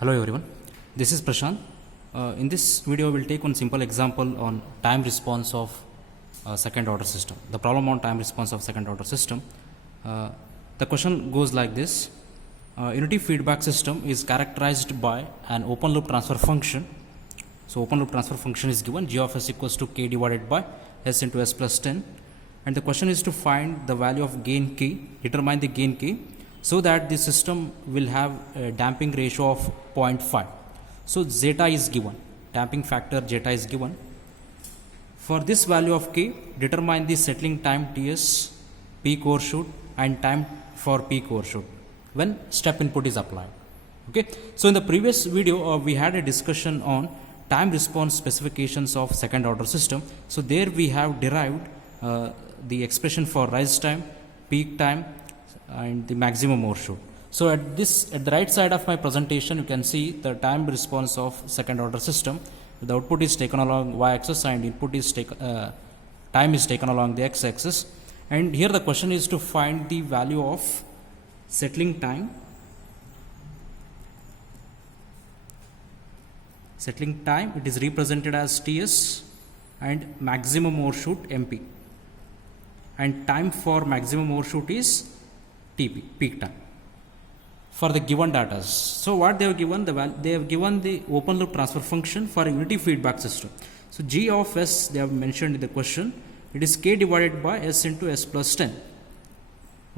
Hello everyone, this is Prashant. In this video, we'll take one simple example on time response of second order system. The problem on time response of second order system. The question goes like this. Unity feedback system is characterized by an open loop transfer function. So open loop transfer function is given, g of s equals to k divided by s into s plus 10. And the question is to find the value of gain k, determine the gain k, so that the system will have a damping ratio of 0.5. So zeta is given, damping factor zeta is given. For this value of k, determine the settling time Ts, peak overshoot and time for peak overshoot when step input is applied. Okay. So in the previous video, we had a discussion on time response specifications of second order system. So there we have derived the expression for rise time, peak time and the maximum overshoot. So at the right side of my presentation, you can see the time response of second order system. The output is taken along y-axis and input is time is taken along the x-axis. And here the question is to find the value of settling time. Settling time, it is represented as Ts and maximum overshoot MP. And time for maximum overshoot is TP, peak time, for the given data. So what they have given, they have given the open loop transfer function for a unity feedback system. So g of s, they have mentioned in the question, it is k divided by s into s plus 10.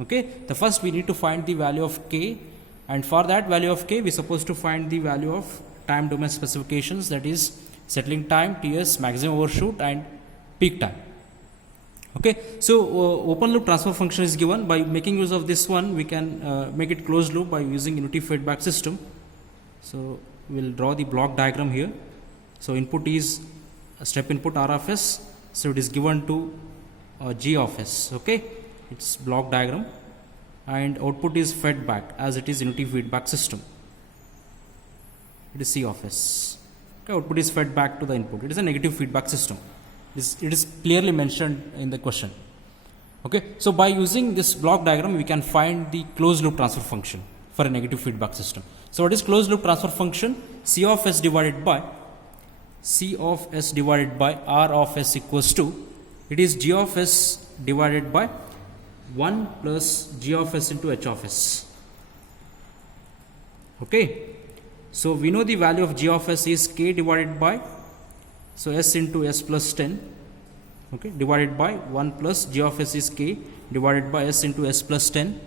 Okay, the first we need to find the value of k, and for that value of k we are supposed to find the value of time domain specifications, that is settling time, Ts, maximum overshoot and peak time. Okay, so open loop transfer function is given. By making use of this one, we can make it closed loop by using unity feedback system. So we'll draw the block diagram here. So input is step input R of s, so it is given to g of s. Okay, it's block diagram, and output is fed back as it is unity feedback system. It is c of s. Okay, output is fed back to the input. It is a negative feedback system. It is clearly mentioned in the question. Okay, so by using this block diagram, we can find the closed loop transfer function for a negative feedback system. So what is closed loop transfer function? C of s divided by R of s equals to, it is g of s divided by 1 plus g of s into h of s. Okay, so we know the value of g of s is k divided by, so s into s plus 10, okay, divided by 1 plus g of s is k divided by s into s plus 10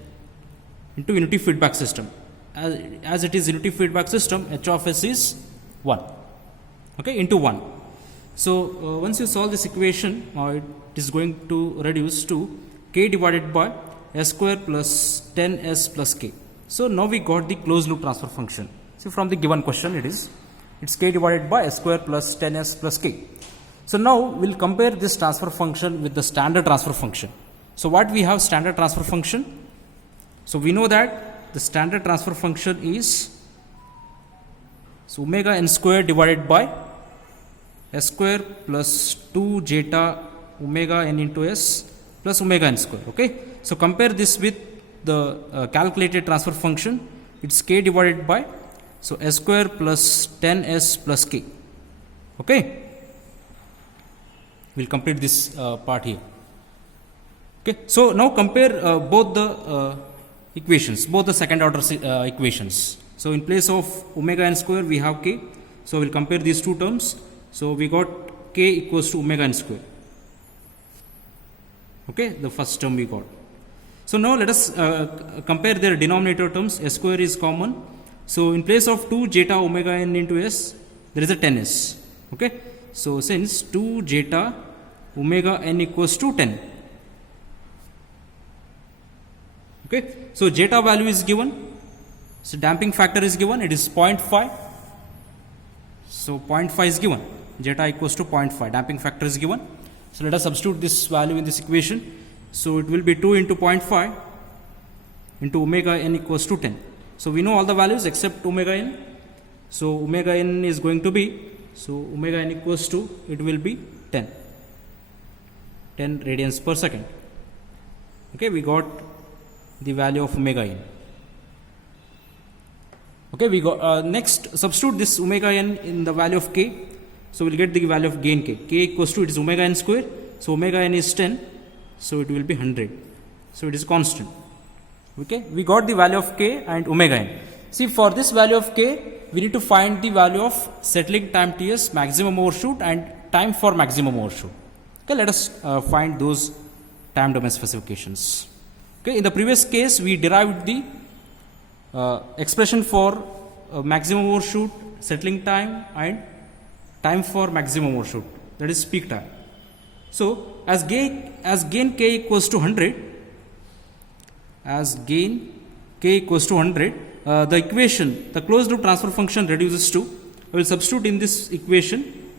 into unity feedback system. As it is unity feedback system, h of s is 1, okay, into 1. So once you solve this equation, it is going to reduce to k divided by s square plus 10s plus k. So now we got the closed loop transfer function. So from the given question, it's k divided by s square plus 10s plus k. So now we'll compare this transfer function with the standard transfer function. So what we have standard transfer function? So we know that the standard transfer function is, so omega n square divided by s square plus 2 zeta omega n into s plus omega n square. Okay, so compare this with the calculated transfer function. It's k divided by, so s square plus 10s plus k. Okay, we'll complete this part here. Okay, so now compare both the equations, both the second order equations. So in place of omega n square we have k, so we'll compare these two terms. So we got k equals to omega n square. Okay, the first term we got. So now let us compare their denominator terms. S square is common. So in place of 2 zeta omega n into s, there is a 10s. Okay, so since 2 zeta omega n equals to 10. Okay, so zeta value is given. So damping factor is given. It is 0.5. So 0.5 is given. Zeta equals to 0.5. Damping factor is given. So let us substitute this value in this equation. So it will be 2 into 0.5 into omega n equals to 10. So we know all the values except omega n. So omega n is going to be, so omega n equals to, it will be 10 radians per second. Okay, we got the value of omega n. Okay, we got next substitute this omega n in the value of k. So we'll get the value of gain k. K equals to, it is omega n square. So omega n is 10. So it will be 100. So it is constant. Okay, we got the value of k and omega n. See, for this value of k, we need to find the value of settling time Ts, maximum overshoot, and time for maximum overshoot. Okay, let us find those time domain specifications. Okay, in the previous case, we derived the expression for maximum overshoot, settling time, and time for maximum overshoot, that is peak time. So, as gain k equals to 100, the equation, the closed loop transfer function reduces to, I will substitute in this equation,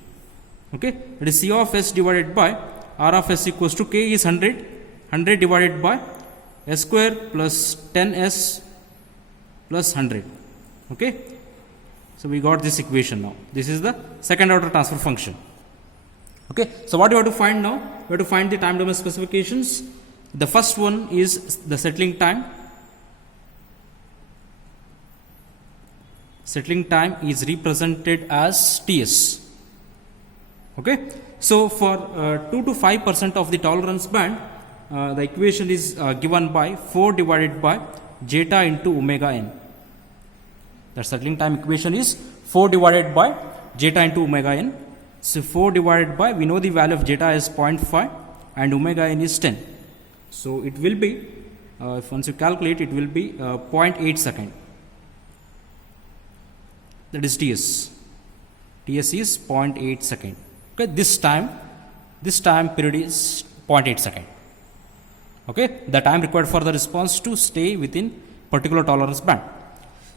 okay, that is C of s divided by R of s equals to k is 100 divided by s square plus 10s plus 100. Okay, so we got this equation now. This is the second order transfer function. Okay, so what you have to find now? We have to find the time domain specifications. The first one is the settling time. Settling time is represented as Ts. Okay, so for 2 to 5% of the tolerance band, the equation is given by 4 divided by zeta into omega n. The settling time equation is 4 divided by zeta into omega n. So 4 divided by, we know the value of zeta is 0.5 and omega n is 10. So it will be, if once you calculate, it will be 0.8 second. That is Ts. Ts is 0.8 second. Okay, this time period is 0.8 second. Okay, the time required for the response to stay within particular tolerance band.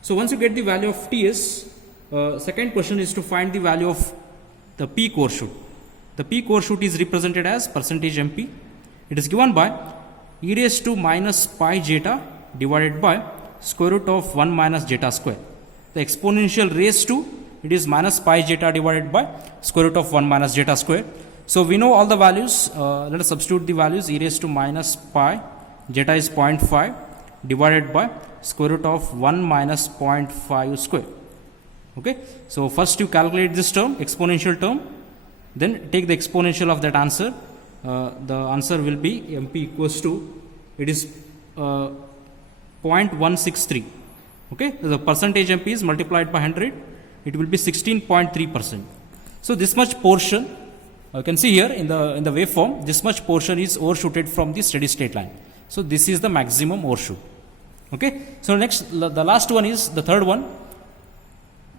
So once you get the value of Ts, second question is to find the value of the peak overshoot. The peak overshoot is represented as percentage MP. It is given by e raised to minus pi zeta divided by square root of 1 minus zeta square. The exponential raised to, it is minus pi zeta divided by square root of 1 minus zeta square. So we know all the values. Let us substitute the values. E raised to minus pi, zeta is 0.5 divided by square root of 1 minus 0.5 square. Okay, so first you calculate this term, exponential term, then take the exponential of that answer. The answer will be MP equals to, it is 0.163. Okay, so the percentage MP is multiplied by 100, it will be 16.3%. So this much portion, you can see here in the waveform, this much portion is overshooted from the steady state line. So this is the maximum overshoot. Okay, so next, the last one is the third one,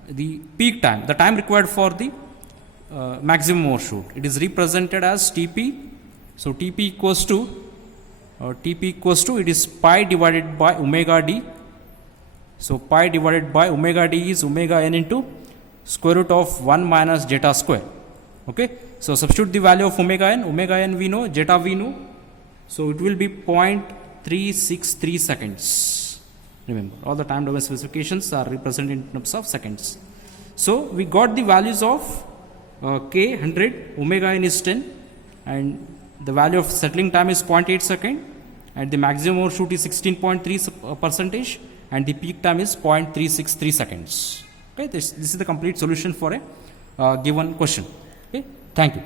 the peak time, the time required for the maximum overshoot. It is represented as Tp. So Tp equals to, it is pi divided by omega d. So pi divided by omega d is omega n into square root of 1 minus zeta square. Okay, so substitute the value of omega n we know, zeta we know. So it will be 0.363 seconds. Remember, all the time domain specifications are represented in terms of seconds. So we got the values of k 100, omega n is 10, and the value of settling time is 0.8 second, and the maximum overshoot is 16.3%, and the peak time is 0.363 seconds. Okay, this is the complete solution for a given question. Okay, thank you.